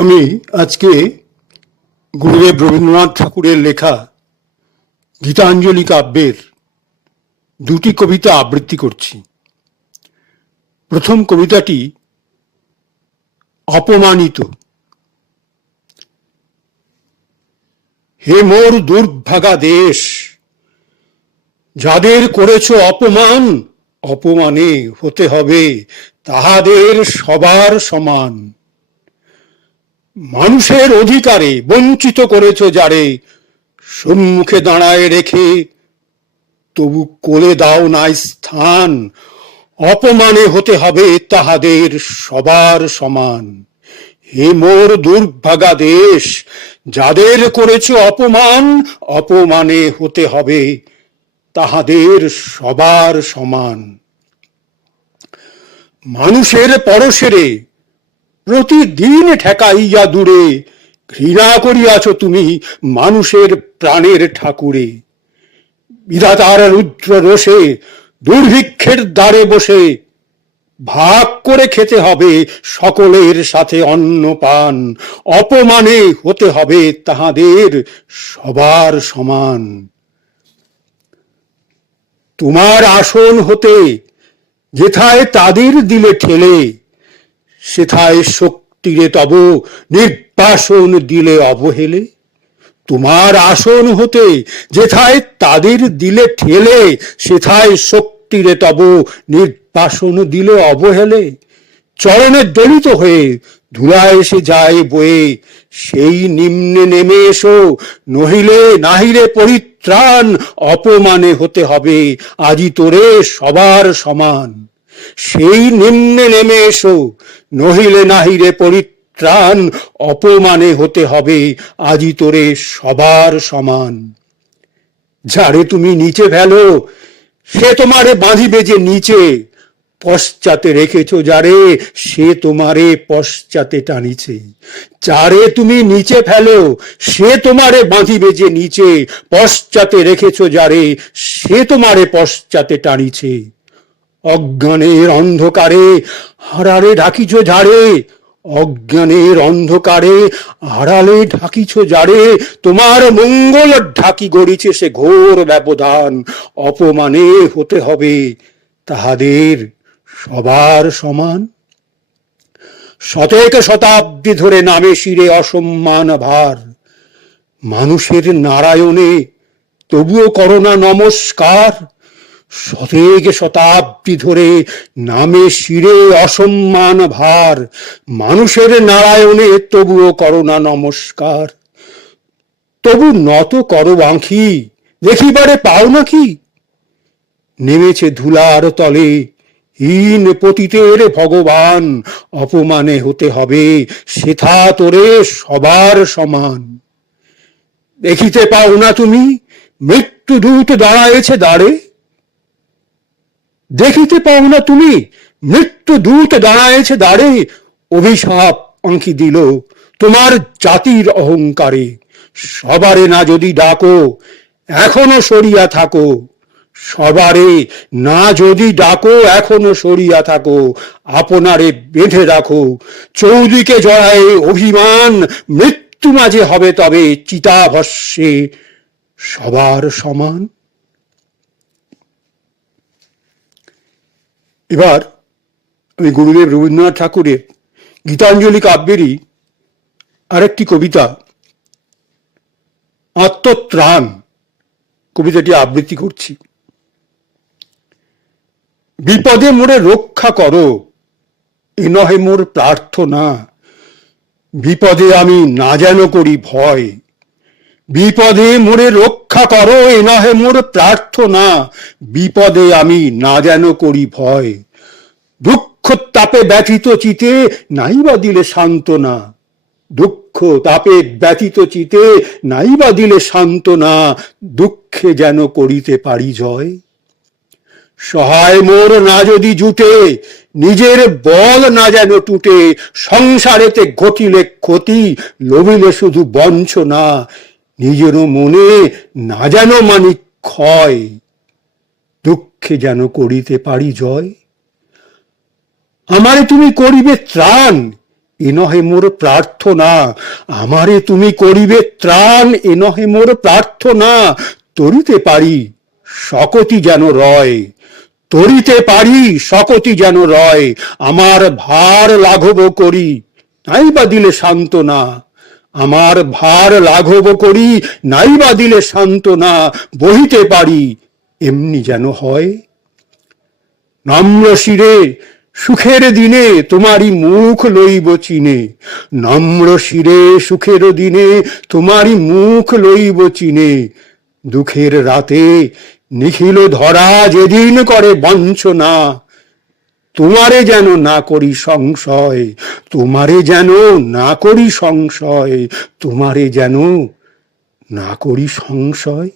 আমি আজকে গুরুদেব রবীন্দ্রনাথ ঠাকুরের লেখা গীতাঞ্জলি কাব্যের দুটি কবিতা আবৃত্তি করছি। প্রথম কবিতাটি অপমানিত। হে মোর দুর্ভাগা দেশ, যাদের করেছ অপমান, অপমানে হতে হবে তাহাদের সবার সমান। মানুষের অধিকারে বঞ্চিত করেছ যারে, সম্মুখে দাঁড়ায় রেখে তবু কোলে দাও নাই স্থান, অপমানে হতে হবে তাহাদের সবার সমান। হে মোর দুর্ভাগা দেশ, যাদের করেছ অপমান, অপমানে হতে হবে তাহাদের সবার সমান। মানুষের পরশেরে প্রতিদিন ঠেকাইয়া দূরে, ঘৃণা করিয়াছ তুমি মানুষের প্রাণের ঠাকুরে। বিধাতার রুদ্র রোষে দুর্ভিক্ষের দ্বারে বসে, ভাগ করে খেতে হবে সকলের সাথে অন্ন পান, অপমানে হতে হবে তাহাদের সবার সমান। তোমার আসন হতে যেথায় তাদের দিলে ঠেলে, সেথায় শক্তিরে তব নির্বাসন দিলে অবহেলে। তোমার আসন হতে যেথায় তাদের দিলে ঠেলে, সেথায় শক্তিরে তব নির্বাসন দিলে অবহেলে। চরণে দলিত হয়ে ধুলায় এসে যায় বয়ে, সেই নিম্নে নেমে এসো, নহিলে নাহিরে পরিত্রাণ, অপমানে হতে হবে আজি তোরে সবার সমান। সেই নিম্নে নেমে এসো, নহিলে নাহিরে পরিত্রাণ, অপমানে হতে হবে আজি তোরে সবার সমান। যারে তুমি নিচে ফেলো, সে তোমারে বাঁধিবে যে নিচে, পশ্চাতে রেখেছ যারে, সে তোমারে পশ্চাতে টানিছে। যারে তুমি নিচে ফেলো, সে তোমারে বাঁধিবে যে নিচে, পশ্চাতে রেখেছ যারে, সে তোমারে পশ্চাতে টানিছে। অজ্ঞানের অন্ধকারে আড়ালে ঢাকিছ ঝাড়ে, অজ্ঞানের অন্ধকারে আড়ালে ঢাকিছ যারে, তোমার মঙ্গল ঢাকি গড়িছে সে ঘোর ব্যবধান, অপমানে হতে হবে তাহাদের সবার সমান। শতেক শতাব্দী ধরে নামে শিরে অসম্মান ভার, মানুষের নারায়ণে তবুও করোনা নমস্কার। শতেক শতাব্দী ধরে নামে শিরে অসম্মান ভার, মানুষের নারায়ণে তবুও করোনা নমস্কার। তবু নত করো আঁখি, দেখিবারে পাও নাকি, নেমেছে ধুলার তলে হীন পতিতের ভগবান, অপমানে হতে হবে সেথা তোরে সবার সমান। দেখিতে পাও না তুমি মৃত্যু দূত দাঁড়ায়েছে দ্বারে, দেখিতে পাও না তুমি মৃত্যু দূত দাঁড়ায়েছে দ্বারে, অভিশাপ আঁকি দিল তোমার জাতির অহংকারে। সবারে না যদি ডাকো এখনো সরিয়া থাকো, সবারে না যদি ডাকো এখনো সরিয়া থাকো, আপনারে বেঁধে রাখো চৌদিকে জড়ায় অভিমান, মৃত্যু মাঝে হবে তবে চিতাভস্যে সবার সমান। এবার আমি গুরুদেব রবীন্দ্রনাথ ঠাকুরের গীতাঞ্জলি কাব্যেরই আরেকটি কবিতা আত্মত্রাণ কবিতাটি আবৃত্তি করছি। বিপদে মোরে রক্ষা করো, এ নহে মোর প্রার্থনা, বিপদে আমি না যেন করি ভয়। বিপদে মোরে রক্ষা করো, এ নহে মোর প্রার্থনা, বিপদে আমি না যেন করি ভয়। দুঃখ তাপে ব্যথিত চিতে নাইবা দিলে সান্ত্বনা, দুঃখ তাপে ব্যথিত চিতে নাইবা দিলে সান্ত্বনা, দুঃখে যেন করিতে পারি জয়। সহায় মোর না যদি জুটে, নিজের বল না যেন টুটে, সংসারেতে ঘটিলে ক্ষতি, লভিলে শুধু বঞ্চনা, নিজের মনে না যেন মানি ক্ষয়, দুঃখে যেন করিতে পারি জয়। আমারে তুমি করিবে ত্রাণ, এ নহে মোর প্রার্থনা, আমারে তুমি করিবে ত্রাণ, এ নহে মোর প্রার্থনা। তরিতে পারি শকতি যেন রয়, তরিতে পারি শকতি যেন রয়, আমার ভার লাঘব করি নাইবা দিলে সান্ত্বনা, আমার ভার লাঘব করি নাইবা দিলে সান্ত্বনা, বহিতে পারি এমনি যেন হয়। নম্র শিরে সুখের দিনে তোমারই মুখ লইব চিনে, নম্র শিরে সুখের দিনে তোমারই মুখ লইব চিনে। দুঃখের রাতে নিখিল ধরা যেদিন করে বঞ্চনা, তোমারে যেন না করি সংশয়, তোমারে যেন না করি সংশয়, তোমারে যেন না করি সংশয়।